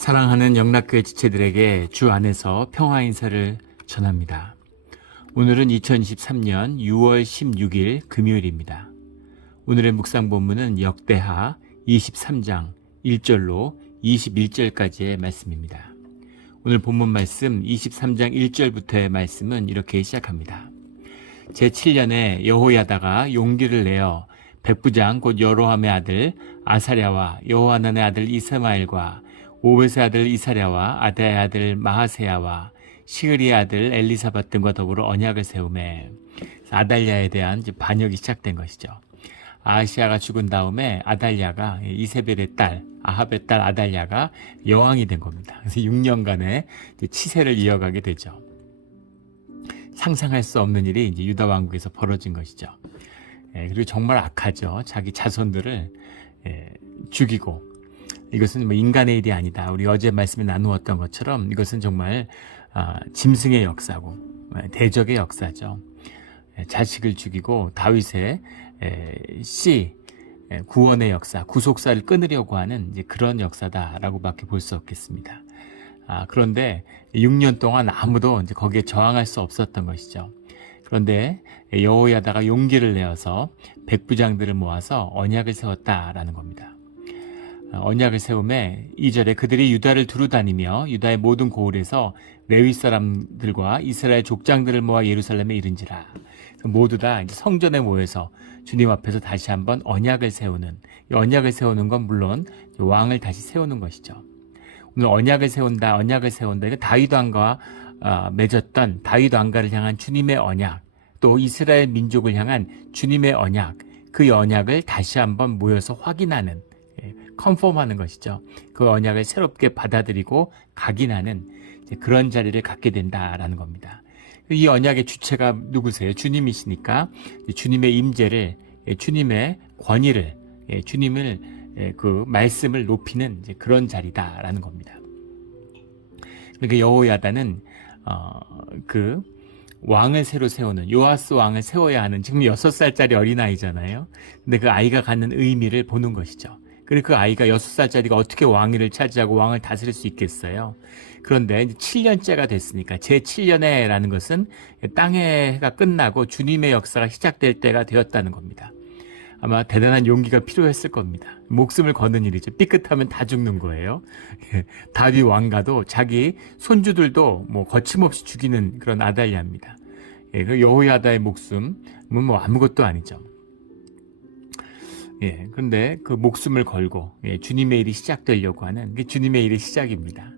사랑하는 영락교회 지체들에게 주 안에서 평화 인사를 전합니다. 오늘은 2023년 6월 16일 금요일입니다. 오늘의 묵상 본문은 역대하 23장 1절로 21절까지의 말씀입니다. 오늘 본문 말씀 23장 1절부터의 말씀은 이렇게 시작합니다. 제7년에 여호야다가 용기를 내어 백부장 곧 여로함의 아들 아사랴와 여호하난의 아들 이스마엘과 오벳의 아들 이사랴와 아다의 아들 마하세야와 시그리의 아들 엘리사밧 등과 더불어 언약을 세우매 아달랴에 대한 반역이 시작된 것이죠. 아하시아가 죽은 다음에 아달랴가 이세벨의 딸 아합의 딸 아달랴가 여왕이 된 겁니다. 그래서 6년간의 치세를 이어가게 되죠. 상상할 수 없는 일이 이제 유다 왕국에서 벌어진 것이죠. 그리고 정말 악하죠. 자기 자손들을 죽이고, 이것은 뭐 인간의 일이 아니다. 우리 어제 말씀에 나누었던 것처럼 이것은 정말 짐승의 역사고 대적의 역사죠. 자식을 죽이고 다윗의 씨 구원의 역사, 구속사를 끊으려고 하는 이제 그런 역사다라고밖에 볼 수 없겠습니다. 그런데 6년 동안 아무도 이제 거기에 저항할 수 없었던 것이죠. 그런데 여호야다가 용기를 내어서 백부장들을 모아서 언약을 세웠다라는 겁니다. 언약을 세우매 2절에 그들이 유다를 두루다니며 유다의 모든 고을에서 레위 사람들과 이스라엘 족장들을 모아 예루살렘에 이른지라. 모두 다 이제 성전에 모여서 주님 앞에서 다시 한번 언약을 세우는, 이 언약을 세우는 건 물론 왕을 다시 세우는 것이죠. 오늘 언약을 세운다. 이거 다윗 왕과 맺었던 다윗 왕가를 향한 주님의 언약, 또 이스라엘 민족을 향한 주님의 언약, 그 언약을 다시 한번 모여서 확인하는, 컨펌하는 것이죠. 그 언약을 새롭게 받아들이고 각인하는 그런 자리를 갖게 된다라는 겁니다. 이 언약의 주체가 누구세요? 주님이시니까 주님의 임재를, 주님의 권위를, 주님을 그 말씀을 높이는 그런 자리다라는 겁니다. 그러니까 여호야다는 그 왕을 새로 세우는, 요아스 왕을 세워야 하는, 지금 6살짜리 어린아이잖아요. 근데 그 아이가 갖는 의미를 보는 것이죠. 그리고 그 아이가 6살짜리가 어떻게 왕위를 차지하고 왕을 다스릴 수 있겠어요? 그런데 7년째가 됐으니까, 제7년에 라는 것은 땅의 해가 끝나고 주님의 역사가 시작될 때가 되었다는 겁니다. 아마 대단한 용기가 필요했을 겁니다. 목숨을 거는 일이죠. 삐끗하면 다 죽는 거예요. 다윗 왕가도 자기 손주들도 뭐 거침없이 죽이는 그런 아달랴입니다. 그 여호야다의 목숨은 뭐 아무것도 아니죠. 그런데 그 목숨을 걸고 주님의 일이 시작되려고 하는 게 주님의 일의 시작입니다.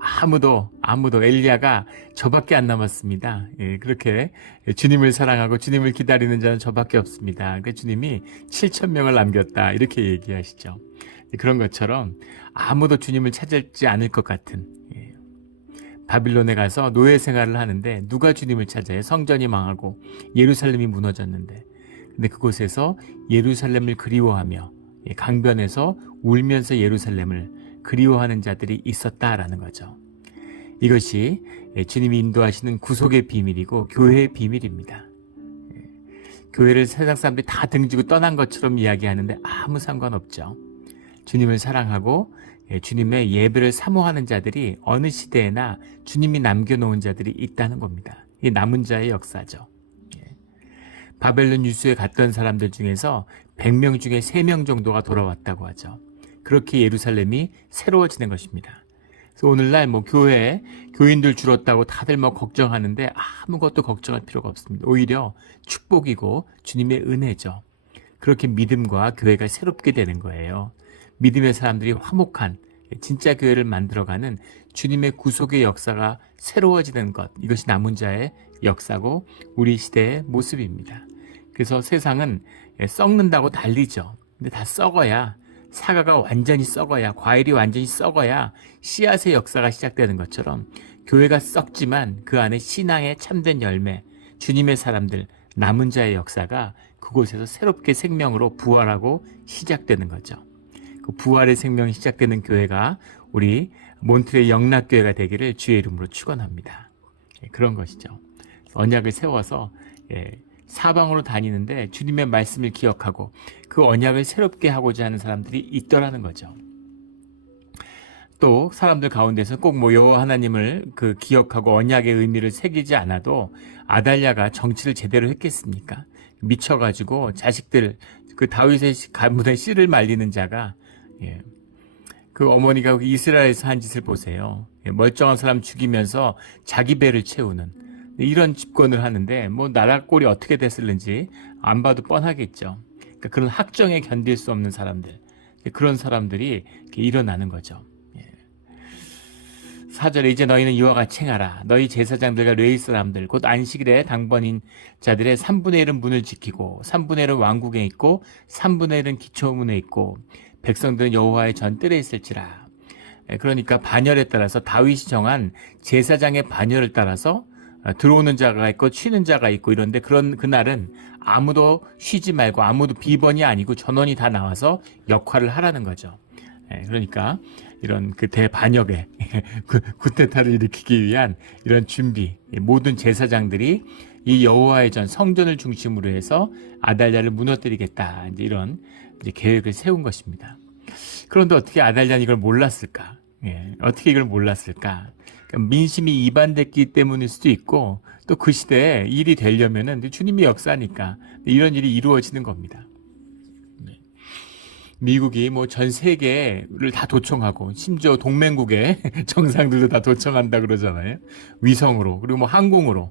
아무도 엘리야가 저밖에 안 남았습니다. 그렇게 주님을 사랑하고 주님을 기다리는 자는 저밖에 없습니다. 그러니까 주님이 7,000명을 남겼다 이렇게 얘기하시죠. 그런 것처럼 아무도 주님을 찾지 않을 것 같은, 바빌론에 가서 노예 생활을 하는데 누가 주님을 찾아요? 성전이 망하고 예루살렘이 무너졌는데. 근데 그곳에서 예루살렘을 그리워하며 강변에서 울면서 예루살렘을 그리워하는 자들이 있었다라는 거죠. 이것이 주님이 인도하시는 구속의 비밀이고 교회의 비밀입니다. 교회를 세상 사람들이 다 등지고 떠난 것처럼 이야기하는데 아무 상관없죠. 주님을 사랑하고 주님의 예배를 사모하는 자들이 어느 시대에나 주님이 남겨놓은 자들이 있다는 겁니다. 이게 남은 자의 역사죠. 바벨론 유수에 갔던 사람들 중에서 100명 중에 3명 정도가 돌아왔다고 하죠. 그렇게 예루살렘이 새로워지는 것입니다. 그래서 오늘날 뭐 교인들 줄었다고 다들 뭐 걱정하는데 아무것도 걱정할 필요가 없습니다. 오히려 축복이고 주님의 은혜죠. 그렇게 믿음과 교회가 새롭게 되는 거예요. 믿음의 사람들이 화목한 진짜 교회를 만들어가는 주님의 구속의 역사가 새로워지는 것, 이것이 남은 자의 역사고 우리 시대의 모습입니다. 그래서 세상은 썩는다고 난리죠. 근데 다 썩어야, 사과가 완전히 썩어야, 과일이 완전히 썩어야 씨앗의 역사가 시작되는 것처럼 교회가 썩지만 그 안에 신앙의 참된 열매, 주님의 사람들, 남은 자의 역사가 그곳에서 새롭게 생명으로 부활하고 시작되는 거죠. 그 부활의 생명이 시작되는 교회가 우리 몬트레 영락교회가 되기를 주의 이름으로 축원합니다. 그런 것이죠. 언약을 세워서 사방으로 다니는데 주님의 말씀을 기억하고 그 언약을 새롭게 하고자 하는 사람들이 있더라는 거죠. 또 사람들 가운데서 꼭 뭐 여호와 하나님을 그 기억하고 언약의 의미를 새기지 않아도 아달랴가 정치를 제대로 했겠습니까? 미쳐가지고 자식들 그 다윗의 가문의 씨를 말리는 자가 예. 그 어머니가 이스라엘에서 한 짓을 보세요. 예, 멀쩡한 사람 죽이면서 자기 배를 채우는 이런 집권을 하는데 뭐 나라 꼴이 어떻게 됐을는지 안 봐도 뻔하겠죠. 그러니까 그런 학정에 견딜 수 없는 사람들, 그런 사람들이 이렇게 일어나는 거죠. 4절에 이제 너희는 이와 같이 행하라. 너희 제사장들과 레위 사람들 곧 안식일에 당번인 자들의 3분의 1은 문을 지키고 3분의 1은 왕궁에 있고 3분의 1은 기초문에 있고 백성들은 여호와의 전뜰에 있을지라. 그러니까 반열에 따라서 다윗이 정한 제사장의 반열을 따라서 들어오는 자가 있고 쉬는 자가 있고 이런데 그런 그날은 아무도 쉬지 말고 아무도 비번이 아니고 전원이 다 나와서 역할을 하라는 거죠. 그러니까 이런 그 대반역에 쿠데타를 일으키기 위한 이런 준비, 모든 제사장들이 이 여호와의 전 성전을 중심으로 해서 아달랴를 무너뜨리겠다, 이제 이런 이제 계획을 세운 것입니다. 그런데 어떻게 아달랴는 이걸 몰랐을까? 어떻게 이걸 몰랐을까? 그러니까 민심이 이반됐기 때문일 수도 있고 또 그 시대에 일이 되려면은 주님의 역사니까 이런 일이 이루어지는 겁니다. 미국이 뭐 전 세계를 다 도청하고 심지어 동맹국의 정상들도 다 도청한다 그러잖아요. 위성으로 그리고 뭐 항공으로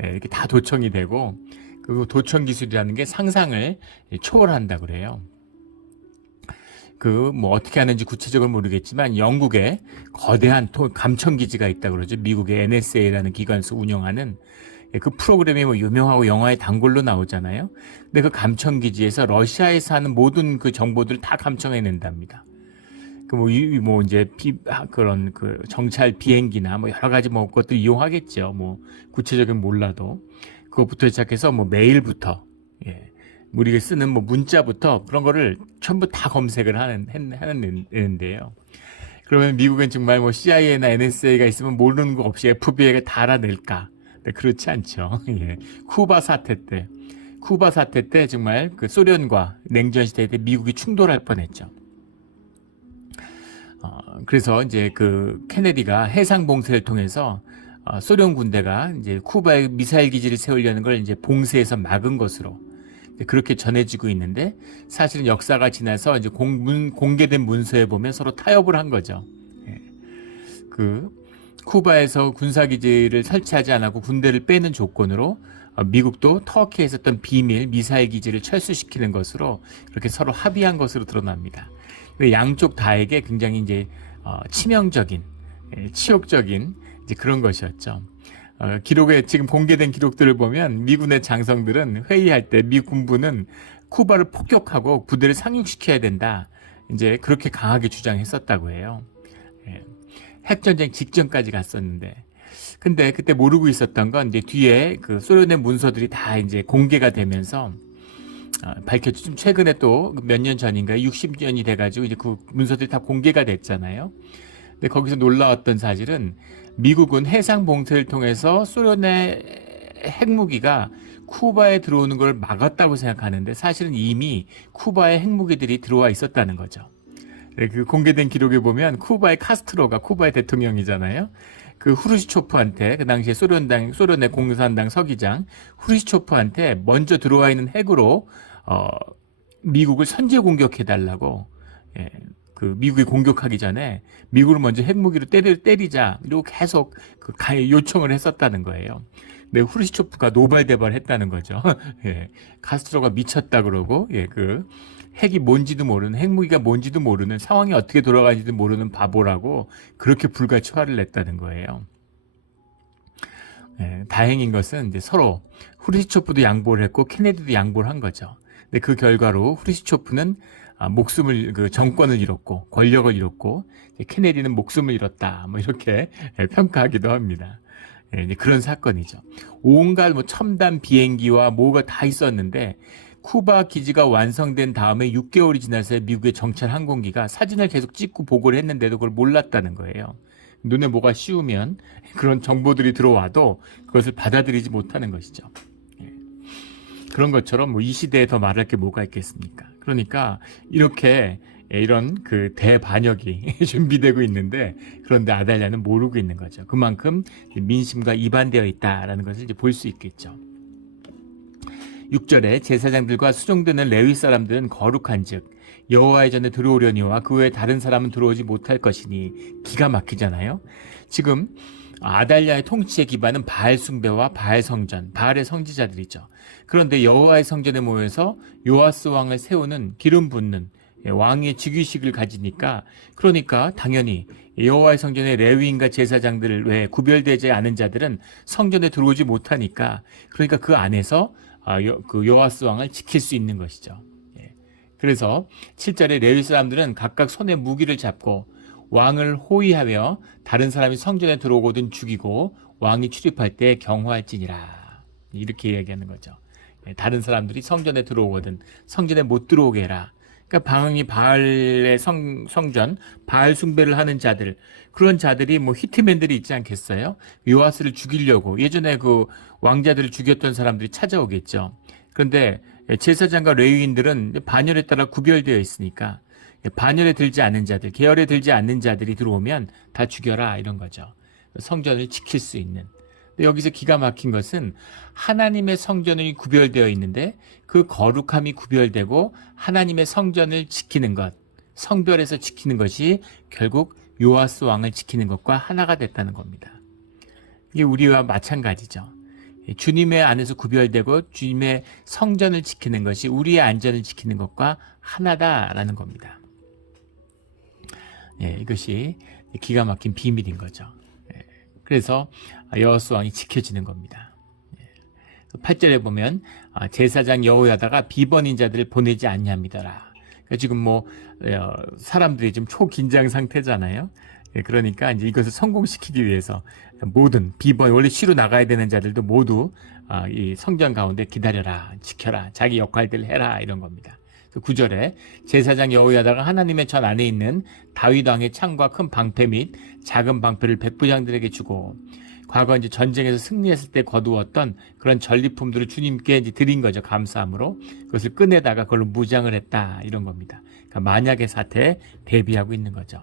이렇게 다 도청이 되고 그 도청 기술이라는 게 상상을 초월한다 그래요. 그 뭐 어떻게 하는지 구체적으로 모르겠지만 영국에 거대한 감청 기지가 있다 그러죠. 미국의 NSA라는 기관에서 운영하는 그 프로그램이 뭐 유명하고 영화의 단골로 나오잖아요. 근데 그 감청 기지에서 러시아에서 하는 모든 그 정보들을 다 감청해낸답니다. 뭐 이제 그런 그 정찰 비행기나 뭐 여러 가지 뭐 것들 이용하겠죠. 뭐 구체적인 몰라도 그것부터 시작해서 뭐 메일부터 우리가 쓰는 뭐 문자부터 그런 거를 전부 다 검색을 하는데요. 그러면 미국은 정말 뭐 CIA나 NSA가 있으면 모르는 거 없이 FBI가 다 알아낼까? 네, 그렇지 않죠. 쿠바 사태 때 정말 그 소련과 냉전 시대 때 미국이 충돌할 뻔했죠. 그래서 이제 그 케네디가 해상 봉쇄를 통해서 소련 군대가 이제 쿠바에 미사일 기지를 세우려는 걸 이제 봉쇄해서 막은 것으로 그렇게 전해지고 있는데 사실은 역사가 지나서 이제 공개된 문서에 보면 서로 타협을 한 거죠. 그 쿠바에서 군사기지를 설치하지 않고 군대를 빼는 조건으로 미국도 터키에 있었던 비밀 미사일 기지를 철수시키는 것으로 그렇게 서로 합의한 것으로 드러납니다. 양쪽 다에게 굉장히 이제 치명적인, 치욕적인 이제 그런 것이었죠. 기록에 지금 공개된 기록들을 보면 미군의 장성들은 회의할 때 미 군부는 쿠바를 폭격하고 부대를 상륙시켜야 된다. 이제 그렇게 강하게 주장했었다고 해요. 핵전쟁 직전까지 갔었는데. 근데 그때 모르고 있었던 건 이제 뒤에 그 소련의 문서들이 다 이제 공개가 되면서 밝혔죠. 좀 최근에 또 몇 년 전인가 60년이 돼가지고 이제 그 문서들이 다 공개가 됐잖아요. 근데 거기서 놀라웠던 사실은 미국은 해상 봉쇄를 통해서 소련의 핵무기가 쿠바에 들어오는 걸 막았다고 생각하는데 사실은 이미 쿠바에 핵무기들이 들어와 있었다는 거죠. 그 공개된 기록에 보면 쿠바의 카스트로가 쿠바의 대통령이잖아요. 그 후르시초프한테 그 당시에 소련의 공산당 서기장 후르시초프한테 먼저 들어와 있는 핵으로 미국을 선제 공격해 달라고 그 미국이 공격하기 전에 미국을 먼저 핵무기로 때리자 이러고 계속 그 요청을 했었다는 거예요. 근데 후르시초프가 노발대발했다는 거죠. 카스트로가 미쳤다 그러고 그 핵이 뭔지도 모르는 핵무기가 뭔지도 모르는 상황이 어떻게 돌아가는지도 모르는 바보라고 그렇게 불같이 화를 냈다는 거예요. 다행인 것은 이제 서로 후르시초프도 양보를 했고 케네디도 양보를 한 거죠. 근데 그 결과로 후르시초프는 그 정권을 잃었고 권력을 잃었고 케네디는 목숨을 잃었다. 뭐 이렇게 평가하기도 합니다. 이제 그런 사건이죠. 온갖 뭐 첨단 비행기와 뭐가 다 있었는데 쿠바 기지가 완성된 다음에 6개월이 지나서 미국의 정찰 항공기가 사진을 계속 찍고 보고를 했는데도 그걸 몰랐다는 거예요. 눈에 뭐가 씌우면 그런 정보들이 들어와도 그것을 받아들이지 못하는 것이죠. 그런 것처럼 뭐 이 시대에 더 말할 게 뭐가 있겠습니까? 그러니까 이렇게 이런 그 대반역이 준비되고 있는데, 그런데 아달랴는 모르고 있는 거죠. 그만큼 민심과 이반되어 있다라는 것을 이제 볼 수 있겠죠. 6절에 제사장들과 수종되는 레위 사람들은 거룩한즉 여호와의 전에 들어오려니와 그 외에 다른 사람은 들어오지 못할 것이니, 기가 막히잖아요. 지금 아달랴의 통치의 기반은 바알 숭배와 바알 성전, 바알의 성지자들이죠. 그런데 여호와의 성전에 모여서 요아스 왕을 세우는 기름 붓는 왕의 즉위식을 가지니까, 그러니까 당연히 여호와의 성전의 레위인과 제사장들 외에 구별되지 않은 자들은 성전에 들어오지 못하니까, 그러니까 그 안에서 그 요아스 왕을 지킬 수 있는 것이죠. 그래서 7절에 레위 사람들은 각각 손에 무기를 잡고 왕을 호위하며 다른 사람이 성전에 들어오거든 죽이고 왕이 출입할 때 경호할지니라, 이렇게 이야기하는 거죠. 다른 사람들이 성전에 들어오거든 성전에 못 들어오게 해라. 그러니까 방황이 바알의 성전, 바알 숭배를 하는 자들, 그런 자들이 뭐 히트맨들이 있지 않겠어요? 요아스를 죽이려고 예전에 그 왕자들을 죽였던 사람들이 찾아오겠죠. 그런데 제사장과 레위인들은 반열에 따라 구별되어 있으니까 반열에 들지 않는 자들, 계열에 들지 않는 자들이 들어오면 다 죽여라, 이런 거죠. 성전을 지킬 수 있는. 여기서 기가 막힌 것은 하나님의 성전이 구별되어 있는데 그 거룩함이 구별되고 하나님의 성전을 지키는 것, 성별에서 지키는 것이 결국 요아스 왕을 지키는 것과 하나가 됐다는 겁니다. 이게 우리와 마찬가지죠. 주님의 안에서 구별되고 주님의 성전을 지키는 것이 우리의 안전을 지키는 것과 하나다라는 겁니다. 이것이 기가 막힌 비밀인 거죠. 그래서 여호와스 왕이 지켜지는 겁니다. 8절에 보면 제사장 여호야다가 비번인 자들을 보내지 아니함이더라. 지금 뭐 사람들이 지금 초긴장 상태잖아요. 그러니까 이제 이것을 성공시키기 위해서 모든 비번, 원래 쉬러 나가야 되는 자들도 모두 이 성전 가운데 기다려라, 지켜라, 자기 역할들을 해라, 이런 겁니다. 9절에 제사장 여호야다가 하나님의 전 안에 있는 다윗 왕의 창과 큰 방패 및 작은 방패를 백부장들에게 주고, 과거 이제 전쟁에서 승리했을 때 거두었던 그런 전리품들을 주님께 이제 드린 거죠. 감사함으로 그것을 꺼내다가 그걸로 무장을 했다, 이런 겁니다. 그러니까 만약의 사태에 대비하고 있는 거죠.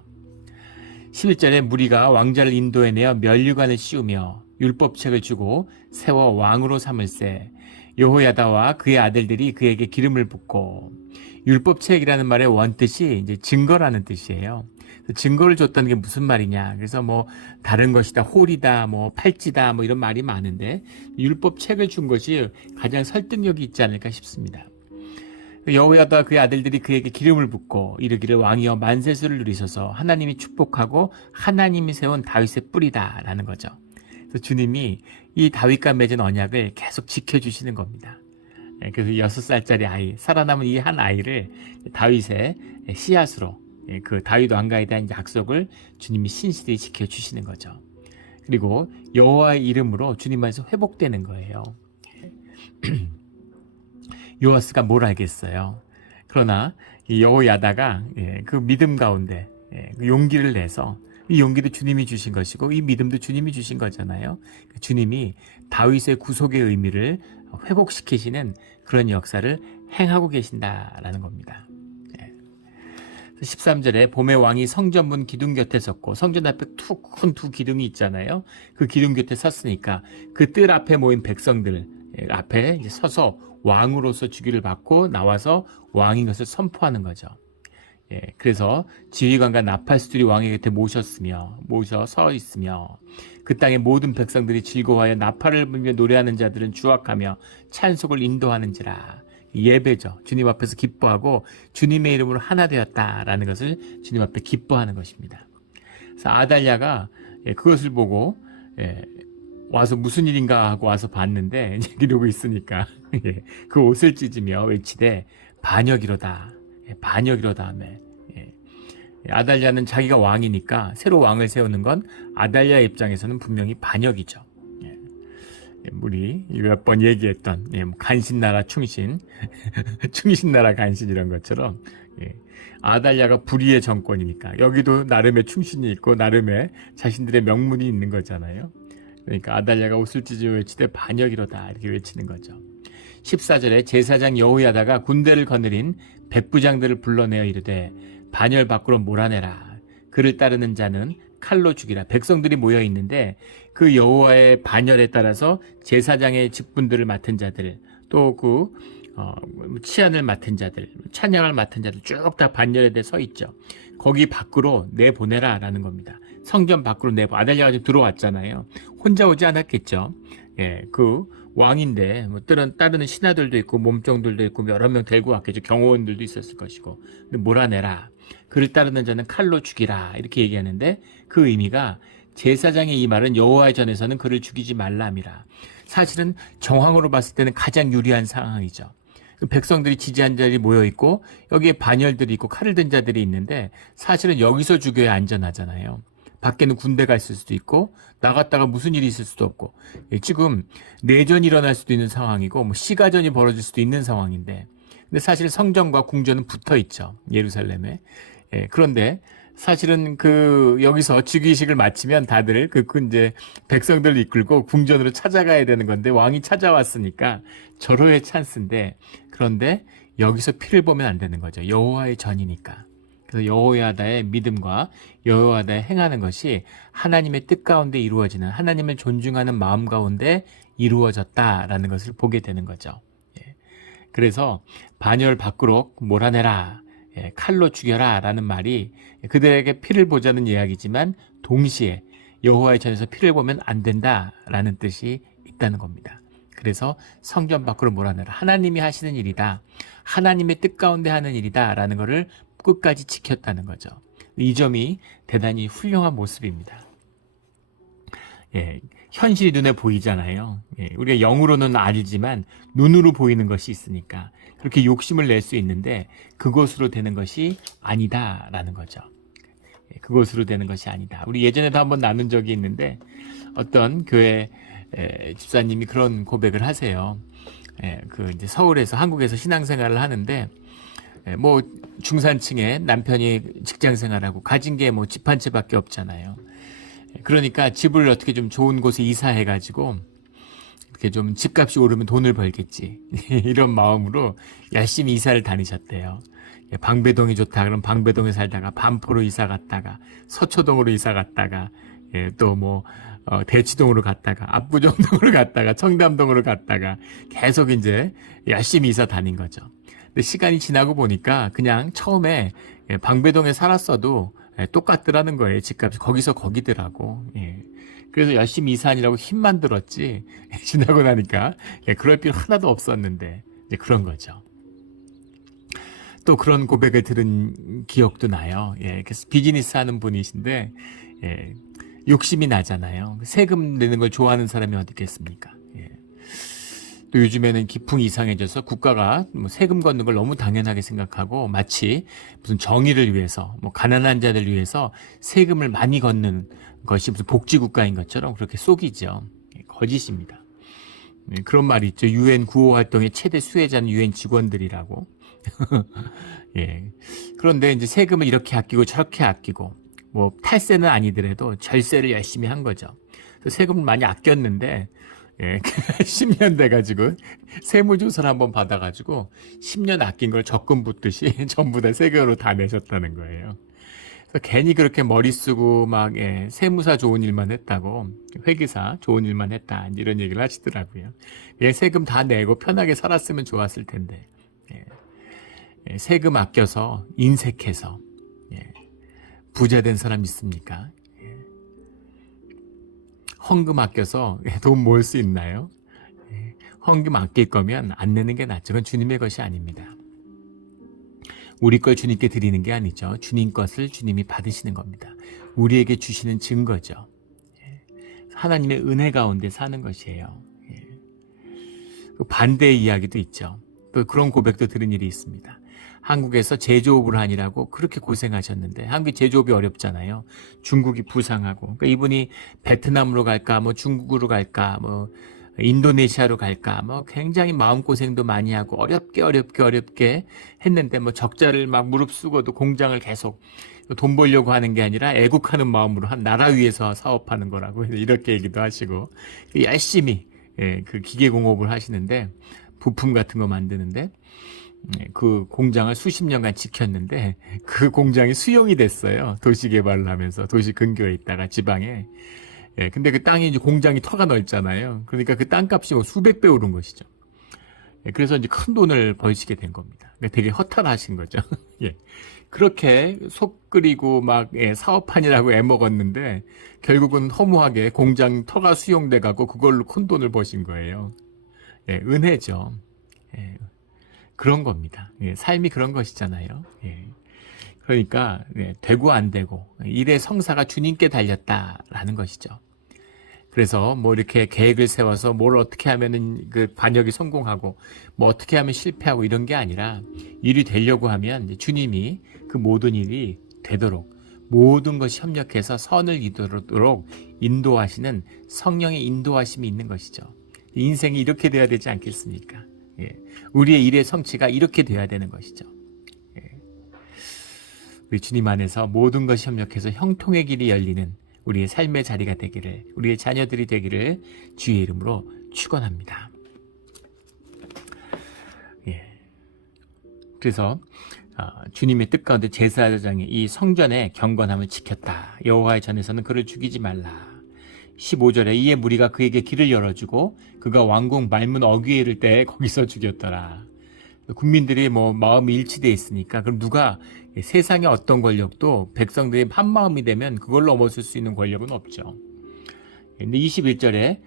11절에 무리가 왕자를 인도해내어 면류관을 씌우며 율법책을 주고 세워 왕으로 삼을세, 여호야다와 그의 아들들이 그에게 기름을 붓고. 율법책이라는 말의 원뜻이 이제 증거라는 뜻이에요. 증거를 줬다는 게 무슨 말이냐? 그래서 뭐 다른 것이다, 홀이다, 뭐 팔찌다, 뭐 이런 말이 많은데 율법책을 준 것이 가장 설득력이 있지 않을까 싶습니다. 여호야다와 그의 아들들이 그에게 기름을 붓고 이르기를, 왕이여 만세수를 누리소서, 하나님이 축복하고 하나님이 세운 다윗의 뿌리다라는 거죠. 그래서 주님이 이 다윗과 맺은 언약을 계속 지켜주시는 겁니다. 그래서 6살짜리 아이, 살아남은 이 한 아이를 다윗의 씨앗으로, 그 다윗 왕가에 대한 약속을 주님이 신실히 지켜주시는 거죠. 그리고 여호와의 이름으로 주님 안에서 회복되는 거예요. 요아스가 뭘 알겠어요. 그러나 이 여호야다가 그 믿음 가운데 그 용기를 내서, 이 용기도 주님이 주신 것이고 이 믿음도 주님이 주신 거잖아요. 주님이 다윗의 구속의 의미를 회복시키시는 그런 역사를 행하고 계신다라는 겁니다. 13절에 봄의 왕이 성전문 기둥 곁에 섰고, 성전 앞에 큰 두 기둥이 있잖아요. 그 기둥 곁에 섰으니까 그 뜰 앞에 모인 백성들 앞에 이제 서서 왕으로서 주기를 받고 나와서 왕인 것을 선포하는 거죠. 그래서 지휘관과 나팔수들이 왕의 곁에 모셔 서 있으며, 그 땅의 모든 백성들이 즐거워하여 나팔을 불며 노래하는 자들은 주악하며 찬송을 인도하는지라. 예배죠. 주님 앞에서 기뻐하고 주님의 이름으로 하나 되었다라는 것을 주님 앞에 기뻐하는 것입니다. 그래서 아달랴가 그것을 보고 와서 무슨 일인가 하고 와서 봤는데 이러고 있으니까 그 옷을 찢으며 외치되 반역이로다, 반역이로다 하며. 아달랴는 자기가 왕이니까 새로 왕을 세우는 건 아달랴 입장에서는 분명히 반역이죠. 우리 몇 번 얘기했던 간신나라 충신, 충신나라 간신 이런 것처럼 아달랴가 불의의 정권이니까 여기도 나름의 충신이 있고 나름의 자신들의 명문이 있는 거잖아요. 그러니까 아달랴가 옷을 찢으며 외치되 반역이로다, 이렇게 외치는 거죠. 14절에 제사장 여호야다가 군대를 거느린 백부장들을 불러내어 이르되, 반열 밖으로 몰아내라. 그를 따르는 자는 칼로 죽이라. 백성들이 모여 있는데 그 여호와의 반열에 따라서 제사장의 직분들을 맡은 자들, 또 그 치안을 맡은 자들, 찬양을 맡은 자들 쭉 다 반열에 대 서 있죠. 거기 밖으로 내보내라라는 겁니다. 성전 밖으로 아달랴가 지금 들어왔잖아요. 혼자 오지 않았겠죠. 예, 그 왕인데 뭐 따르는 신하들도 있고 몸종들도 있고 여러 명 데리고 왔겠죠. 경호원들도 있었을 것이고. 근데 몰아내라. 그를 따르는 자는 칼로 죽이라. 이렇게 얘기하는데 그 의미가 제사장의 이 말은 여호와의 전에서는 그를 죽이지 말람이라. 사실은 정황으로 봤을 때는 가장 유리한 상황이죠. 백성들이 지지한 자들이 모여있고 여기에 반열들이 있고 칼을 든 자들이 있는데 사실은 여기서 죽여야 안전하잖아요. 밖에는 군대가 있을 수도 있고 나갔다가 무슨 일이 있을 수도 없고 지금 내전이 일어날 수도 있는 상황이고 뭐 시가전이 벌어질 수도 있는 상황인데 근데 사실 성전과 궁전은 붙어 있죠. 예루살렘에. 그런데 사실은 여기서 즉위식을 마치면 다들 이제 백성들을 이끌고 궁전으로 찾아가야 되는 건데 왕이 찾아왔으니까 절호의 찬스인데 그런데 여기서 피를 보면 안 되는 거죠. 여호와의 전이니까. 그래서 여호야다의 믿음과 여호야다의 행하는 것이 하나님의 뜻 가운데 이루어지는 하나님을 존중하는 마음 가운데 이루어졌다라는 것을 보게 되는 거죠. 그래서 반열 밖으로 몰아내라. 칼로 죽여라 라는 말이 그들에게 피를 보자는 이야기지만 동시에 여호와의 전에서 피를 보면 안 된다라는 뜻이 있다는 겁니다. 그래서 성전 밖으로 몰아내라. 하나님이 하시는 일이다. 하나님의 뜻 가운데 하는 일이다 라는 것을 끝까지 지켰다는 거죠. 이 점이 대단히 훌륭한 모습입니다. 현실이 눈에 보이잖아요. 우리가 영으로는 알지만 눈으로 보이는 것이 있으니까 그렇게 욕심을 낼 수 있는데 그것으로 되는 것이 아니다라는 거죠. 그것으로 되는 것이 아니다. 우리 예전에도 한번 나눈 적이 있는데 어떤 교회 집사님이 그런 고백을 하세요. 이제 서울에서 한국에서 신앙생활을 하는데 뭐 중산층의 남편이 직장생활하고 가진 게 뭐 집 한 채밖에 없잖아요. 그러니까 집을 어떻게 좀 좋은 곳에 이사해가지고 이렇게 좀 집값이 오르면 돈을 벌겠지 이런 마음으로 열심히 이사를 다니셨대요. 방배동이 좋다 그럼 방배동에 살다가 반포로 이사 갔다가 서초동으로 이사 갔다가 또 뭐 대치동으로 갔다가 압구정동으로 갔다가 청담동으로 갔다가 계속 이제 열심히 이사 다닌 거죠. 근데 시간이 지나고 보니까 그냥 처음에 방배동에 살았어도 똑같더라는 거예요. 집값이 거기서 거기더라고. 그래서 열심히 이사하느라고 힘만 들었지 지나고 나니까 그럴 필요 하나도 없었는데 이제 그런 거죠. 또 그런 고백을 들은 기억도 나요. 그래서 비즈니스 하는 분이신데 욕심이 나잖아요. 세금 내는 걸 좋아하는 사람이 어디 있겠습니까? 또 요즘에는 기풍이 이상해져서 국가가 뭐 세금 걷는 걸 너무 당연하게 생각하고 마치 무슨 정의를 위해서 뭐 가난한 자들 위해서 세금을 많이 걷는 것이 무슨 복지국가인 것처럼 그렇게 속이죠. 거짓입니다. 그런 말이 있죠. 유엔 구호 활동의 최대 수혜자는 유엔 직원들이라고. 그런데 이제 세금을 이렇게 아끼고 저렇게 아끼고 뭐 탈세는 아니더라도 절세를 열심히 한 거죠. 그래서 세금을 많이 아꼈는데 10년 돼가지고 세무조사를 한번 받아가지고 10년 아낀 걸 적금 붓듯이 전부 다 세금으로 다 내셨다는 거예요. 그래서 괜히 그렇게 머리 쓰고 막 세무사 좋은 일만 했다고 회계사 좋은 일만 했다 이런 얘기를 하시더라고요. 세금 다 내고 편하게 살았으면 좋았을 텐데 세금 아껴서 인색해서 부자 된 사람 있습니까? 헌금 아껴서 돈 모을 수 있나요? 헌금 아낄 거면 안 내는 게 낫죠. 그건 주님의 것이 아닙니다. 우리 걸 주님께 드리는 게 아니죠. 주님 것을 주님이 받으시는 겁니다. 우리에게 주시는 증거죠. 하나님의 은혜 가운데 사는 것이에요. 반대의 이야기도 있죠. 또 그런 고백도 들은 일이 있습니다. 한국에서 제조업을 하느라고 그렇게 고생하셨는데 한국이 제조업이 어렵잖아요. 중국이 부상하고 그러니까 이분이 베트남으로 갈까 뭐 중국으로 갈까 뭐 인도네시아로 갈까 뭐 굉장히 마음고생도 많이 하고 어렵게 했는데 뭐 적자를 막 무릅쓰고도 공장을 계속 돈 벌려고 하는 게 아니라 애국하는 마음으로 한 나라 위해서 사업하는 거라고 이렇게 얘기도 하시고 열심히 그 기계공업을 하시는데 부품 같은 거 만드는데 그 공장을 수십 년간 지켰는데 그 공장이 수용이 됐어요. 도시 개발을 하면서 도시 근교에 있다가 지방에. 예, 근데 그 땅이 이제 공장이 터가 넓잖아요. 그러니까 그 땅값이 뭐 수백 배 오른 것이죠. 예, 그래서 이제 큰 돈을 벌시게 된 겁니다. 그러니까 되게 허탈하신 거죠. 예. 그렇게 속 끓이고 막 사업하느라고 애먹었는데 결국은 허무하게 공장 터가 수용돼 갖고 그걸로 큰 돈을 버신 거예요. 예, 은혜죠. 예, 그런 겁니다. 예, 삶이 그런 것이잖아요. 예. 그러니까 되고 안 되고 일의 성사가 주님께 달렸다라는 것이죠. 그래서 뭐 이렇게 계획을 세워서 뭘 어떻게 하면은 그 반역이 성공하고 뭐 어떻게 하면 실패하고 이런 게 아니라 일이 되려고 하면 주님이 그 모든 일이 되도록 모든 것이 협력해서 선을 이루도록 인도하시는 성령의 인도하심이 있는 것이죠. 인생이 이렇게 돼야 되지 않겠습니까? 예. 우리의 일의 성취가 이렇게 돼야 되는 것이죠. 예. 우리 주님 안에서 모든 것이 협력해서 형통의 길이 열리는 우리의 삶의 자리가 되기를, 우리의 자녀들이 되기를 주의 이름으로 축원합니다. 예. 그래서 주님의 뜻 가운데 제사장이 이 성전의 경건함을 지켰다. 여호와의 전에서는 그를 죽이지 말라. 15절에 이에 무리가 그에게 길을 열어주고 그가 왕궁 말문 어귀에 이를 때 거기서 죽였더라. 국민들이 뭐 마음이 일치되어 있으니까 그럼 누가 세상의 어떤 권력도 백성들이 한 마음이 되면 그걸 넘어설 수 있는 권력은 없죠. 근데 21절에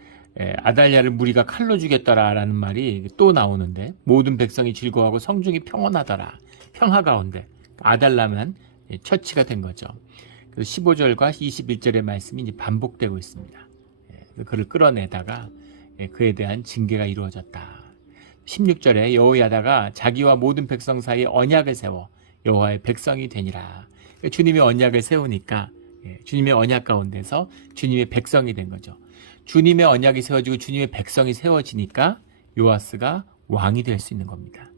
아달랴를 무리가 칼로 죽였더라라는 말이 또 나오는데 모든 백성이 즐거워하고 성중이 평온하더라. 평화 가운데 아달랴만 처치가 된 거죠. 그래서 15절과 21절의 말씀이 이제 반복되고 있습니다. 그를 끌어내다가 그에 대한 징계가 이루어졌다. 16절에 여호야다가 자기와 모든 백성 사이에 언약을 세워 여호와의 백성이 되니라. 주님의 언약을 세우니까 주님의 언약 가운데서 주님의 백성이 된 거죠. 주님의 언약이 세워지고 주님의 백성이 세워지니까 요아스가 왕이 될 수 있는 겁니다.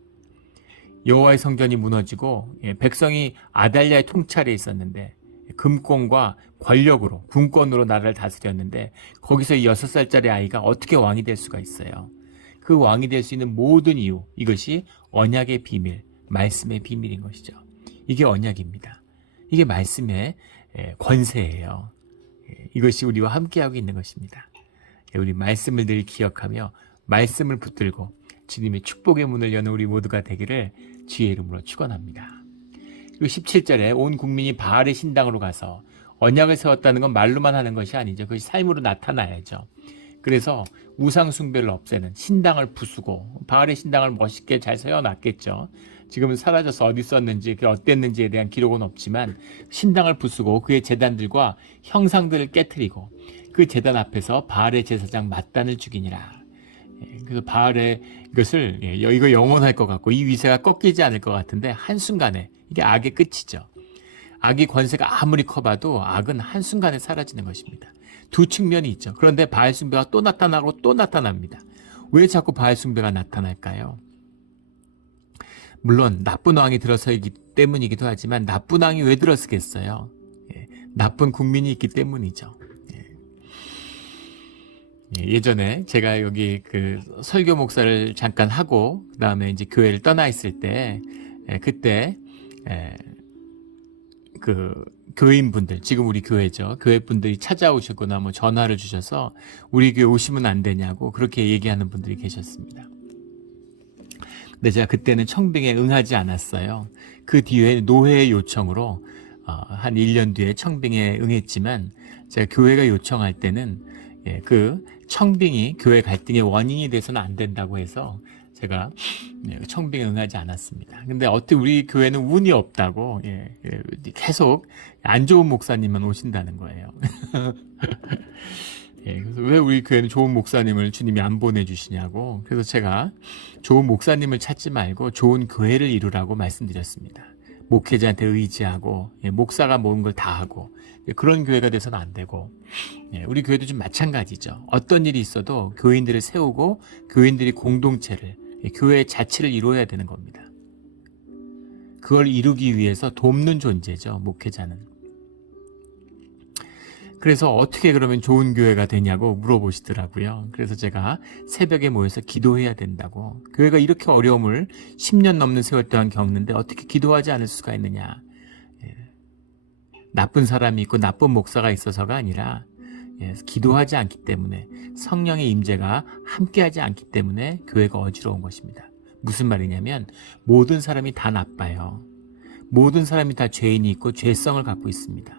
여호와의 성전이 무너지고 백성이 아달랴의 통찰에 있었는데 금권과 권력으로 군권으로 나라를 다스렸는데 거기서 이 6살짜리 아이가 어떻게 왕이 될 수가 있어요. 그 왕이 될 수 있는 모든 이유, 이것이 언약의 비밀, 말씀의 비밀인 것이죠. 이게 언약입니다. 이게 말씀의 권세예요. 이것이 우리와 함께하고 있는 것입니다. 우리 말씀을 늘 기억하며 말씀을 붙들고 주님의 축복의 문을 여는 우리 모두가 되기를 주의 이름으로 축원합니다. 그리고 17절에 온 국민이 바알의 신당으로 가서 언약을 세웠다는 건 말로만 하는 것이 아니죠. 그것이 삶으로 나타나야죠. 그래서 우상 숭배를 없애는 신당을 부수고 바알의 신당을 멋있게 잘 세워놨겠죠. 지금은 사라져서 어디 있었는지 그게 어땠는지에 대한 기록은 없지만 신당을 부수고 그의 제단들과 형상들을 깨트리고 그 제단 앞에서 바알의 제사장 맏단을 죽이니라. 그래서 바알의 이것을 이거 영원할 것 같고 이 위세가 꺾이지 않을 것 같은데 한순간에 이게 악의 끝이죠. 악의 권세가 아무리 커봐도 악은 한순간에 사라지는 것입니다. 두 측면이 있죠. 그런데 바알 숭배가 또 나타나고 또 나타납니다. 왜 자꾸 바알 숭배가 나타날까요? 물론 나쁜 왕이 들어서기 때문이기도 하지만 나쁜 왕이 왜 들어서겠어요? 나쁜 국민이 있기 때문이죠. 예전에 제가 여기 그 설교 목사를 잠깐 하고 그 다음에 이제 교회를 떠나 있을 때 그때 그 교인분들, 지금 우리 교회죠. 교회분들이 찾아오셨거나 뭐 전화를 주셔서 우리 교회 오시면 안 되냐고 그렇게 얘기하는 분들이 계셨습니다. 근데 제가 그때는 청빙에 응하지 않았어요. 그 뒤에 노회의 요청으로 한 1년 뒤에 청빙에 응했지만 제가 교회가 요청할 때는 그 청빙이 교회 갈등의 원인이 돼서는 안 된다고 해서 제가 청빙에 응하지 않았습니다. 근데 어떻게 우리 교회는 운이 없다고 계속 안 좋은 목사님만 오신다는 거예요. 그래서 왜 우리 교회는 좋은 목사님을 주님이 안 보내주시냐고. 그래서 제가 좋은 목사님을 찾지 말고 좋은 교회를 이루라고 말씀드렸습니다. 목회자한테 의지하고 목사가 모든 걸 다 하고 그런 교회가 돼서는 안 되고 우리 교회도 좀 마찬가지죠. 어떤 일이 있어도 교인들을 세우고 교인들이 공동체를 교회의 자치를 이루어야 되는 겁니다. 그걸 이루기 위해서 돕는 존재죠. 목회자는. 그래서 어떻게 그러면 좋은 교회가 되냐고 물어보시더라고요. 그래서 제가 새벽에 모여서 기도해야 된다고. 교회가 이렇게 어려움을 10년 넘는 세월 동안 겪는데 어떻게 기도하지 않을 수가 있느냐. 예. 나쁜 사람이 있고 나쁜 목사가 있어서가 아니라 기도하지 않기 때문에, 성령의 임재가 함께하지 않기 때문에 교회가 어지러운 것입니다. 무슨 말이냐면 모든 사람이 다 나빠요. 모든 사람이 다 죄인이 있고 죄성을 갖고 있습니다.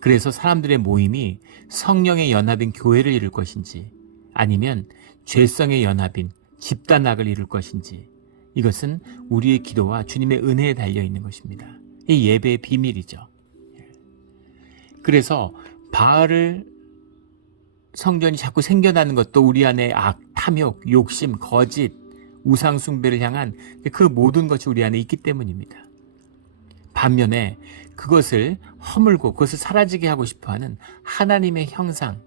그래서 사람들의 모임이 성령의 연합인 교회를 이룰 것인지 아니면 죄성의 연합인 집단학을 이룰 것인지, 이것은 우리의 기도와 주님의 은혜에 달려있는 것입니다. 이 예배의 비밀이죠. 그래서 바알 성전이 자꾸 생겨나는 것도 우리 안에 악, 탐욕, 욕심, 거짓, 우상 숭배를 향한 그 모든 것이 우리 안에 있기 때문입니다. 반면에 그것을 허물고 그것을 사라지게 하고 싶어하는 하나님의 형상,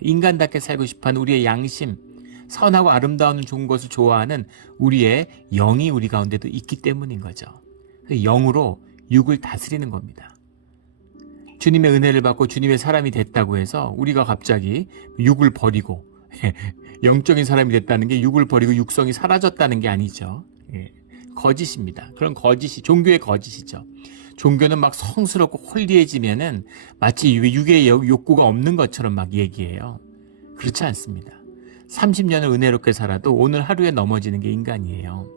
인간답게 살고 싶어하는 우리의 양심, 선하고 아름다운 좋은 것을 좋아하는 우리의 영이 우리 가운데도 있기 때문인 거죠. 그 영으로 육을 다스리는 겁니다. 주님의 은혜를 받고 주님의 사람이 됐다고 해서 우리가 갑자기 육을 버리고 영적인 사람이 됐다는 게 육을 버리고 육성이 사라졌다는 게 아니죠. 거짓입니다. 그런 거짓이 종교의 거짓이죠. 종교는 막 성스럽고 홀리해지면은 마치 육의 욕구가 없는 것처럼 막 얘기해요. 그렇지 않습니다. 30년을 은혜롭게 살아도 오늘 하루에 넘어지는 게 인간이에요.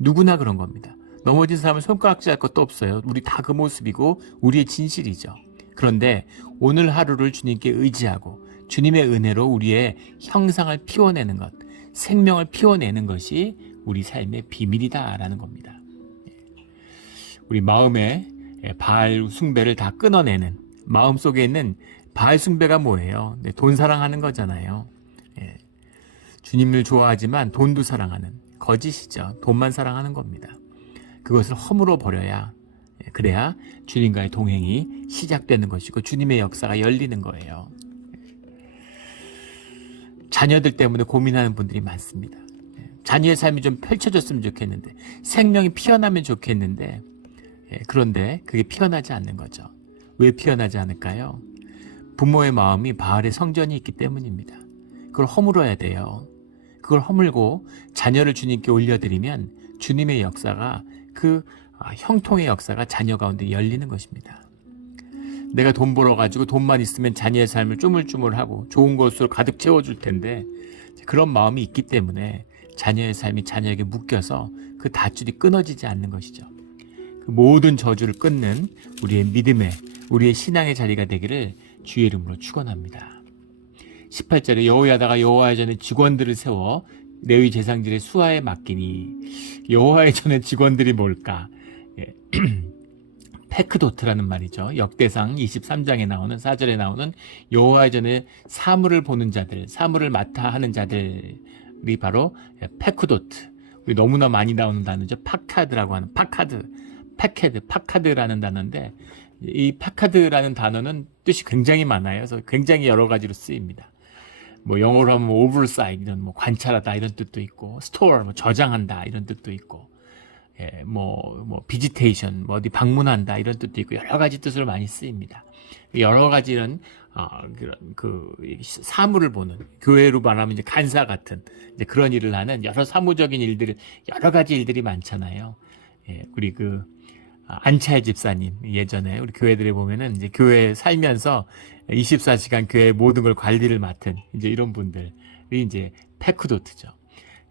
누구나 그런 겁니다. 넘어진 사람은 손가락질 할 것도 없어요. 우리 다 그 모습이고 우리의 진실이죠. 그런데 오늘 하루를 주님께 의지하고 주님의 은혜로 우리의 형상을 피워내는 것, 생명을 피워내는 것이 우리 삶의 비밀이다라는 겁니다. 우리 마음에 바알 숭배를 다 끊어내는, 마음속에 있는 바알 숭배가 뭐예요? 돈 사랑하는 거잖아요. 주님을 좋아하지만 돈도 사랑하는 거짓이죠. 돈만 사랑하는 겁니다. 그것을 허물어 버려야, 그래야 주님과의 동행이 시작되는 것이고 주님의 역사가 열리는 거예요. 자녀들 때문에 고민하는 분들이 많습니다. 자녀의 삶이 좀 펼쳐졌으면 좋겠는데, 생명이 피어나면 좋겠는데, 그런데 그게 피어나지 않는 거죠. 왜 피어나지 않을까요? 부모의 마음이 바알의 성전이 있기 때문입니다. 그걸 허물어야 돼요. 그걸 허물고 자녀를 주님께 올려드리면 주님의 역사가, 그 형통의 역사가 자녀 가운데 열리는 것입니다. 내가 돈 벌어가지고 돈만 있으면 자녀의 삶을 쪼물쪼물하고 좋은 것으로 가득 채워줄 텐데, 그런 마음이 있기 때문에 자녀의 삶이 자녀에게 묶여서 그 닷줄이 끊어지지 않는 것이죠. 그 모든 저주를 끊는 우리의 믿음의, 우리의 신앙의 자리가 되기를 주의 이름으로 축원합니다. 18절에 여호야다가 여호와의 전에 직원들을 세워 레위 제사장들의 수하에 맡기니, 여호와의 전에 직원들이 뭘까? 페크도트라는 말이죠. 역대상 23장에 나오는, 4절에 나오는 여호와의 전에 사물을 보는 자들, 사물을 맡아 하는 자들이 바로 페크도트. 우리 너무나 많이 나오는 단어죠. 파카드라고 하는, 파카드라는 단어인데, 이 파카드라는 단어는 뜻이 굉장히 많아요. 그래서 굉장히 여러 가지로 쓰입니다. 뭐 영어로 하면 oversight, 이런 뭐 관찰하다 이런 뜻도 있고, store, 뭐 저장한다 이런 뜻도 있고, 뭐 visitation, 뭐 어디 방문한다 이런 뜻도 있고, 여러 가지 뜻으로 많이 쓰입니다. 여러 가지는 그런 사물을 보는, 교회로 말하면 이제 간사 같은 이제 그런 일을 하는 여러 사무적인 일들을, 여러 가지 일들이 많잖아요. 우리 안차혜 집사님, 예전에 우리 교회들에 보면은 이제 교회에 살면서 24시간 교회 모든 걸 관리를 맡은 이제 이런 분들이 이제 페크도트죠.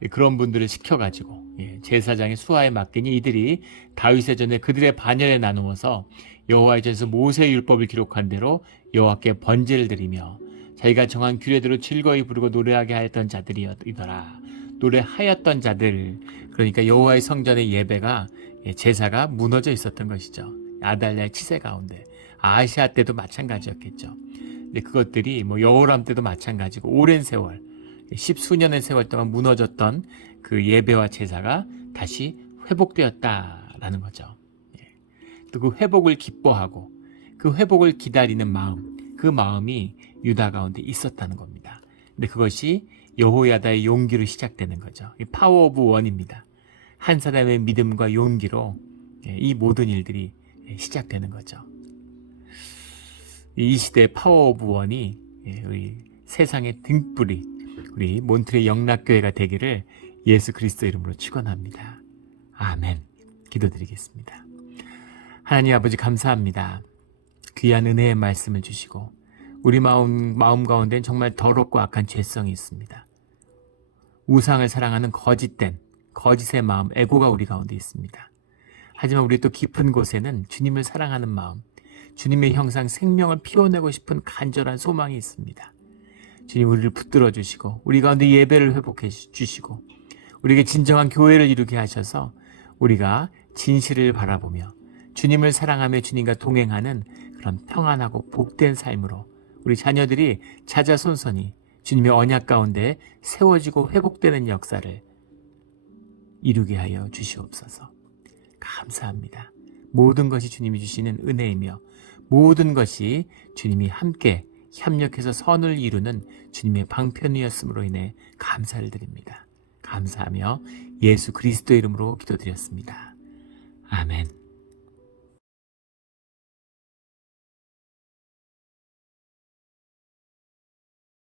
그런 분들을 시켜가지고 제사장의 수하에 맡기니, 이들이 다윗의 전에 그들의 반열에 나누어서 여호와의 전에서 모세의 율법을 기록한 대로 여호와께 번제를 드리며 자기가 정한 규례대로 즐거이 부르고 노래하게 하였던 자들이더라. 노래하였던 자들, 그러니까 여호와의 성전의 예배가, 제사가 무너져 있었던 것이죠. 아달랴의 치세 가운데. 아시아 때도 마찬가지였겠죠. 근데 그것들이 뭐 여호람 때도 마찬가지고, 오랜 세월, 10수년의 세월 동안 무너졌던 그 예배와 제사가 다시 회복되었다라는 거죠. 또 그 회복을 기뻐하고 그 회복을 기다리는 마음, 그 마음이 유다 가운데 있었다는 겁니다. 근데 그것이 여호야다의 용기로 시작되는 거죠. 파워 오브 원입니다. 한 사람의 믿음과 용기로 이 모든 일들이 시작되는 거죠. 이 시대 파워 오브 원이 우리 세상의 등불이 우리 몬트레 영락교회가 되기를 예수 그리스도 이름으로 축원합니다. 아멘. 기도드리겠습니다. 하나님 아버지 감사합니다. 귀한 은혜의 말씀을 주시고 우리 마음 가운데는 정말 더럽고 악한 죄성이 있습니다. 우상을 사랑하는 거짓된 거짓의 마음, 에고가 우리 가운데 있습니다. 하지만 우리 또 깊은 곳에는 주님을 사랑하는 마음, 주님의 형상 생명을 피워내고 싶은 간절한 소망이 있습니다. 주님 우리를 붙들어 주시고 우리 가운데 예배를 회복해 주시고 우리에게 진정한 교회를 이루게 하셔서 우리가 진실을 바라보며 주님을 사랑하며 주님과 동행하는 그런 평안하고 복된 삶으로 우리 자녀들이 자자손손이 주님의 언약 가운데 세워지고 회복되는 역사를 이루게 하여 주시옵소서. 감사합니다. 모든 것이 주님이 주시는 은혜이며 모든 것이 주님이 함께 협력해서 선을 이루는 주님의 방편이었으므로 인해 감사를 드립니다. 감사하며 예수 그리스도 이름으로 기도드렸습니다. 아멘.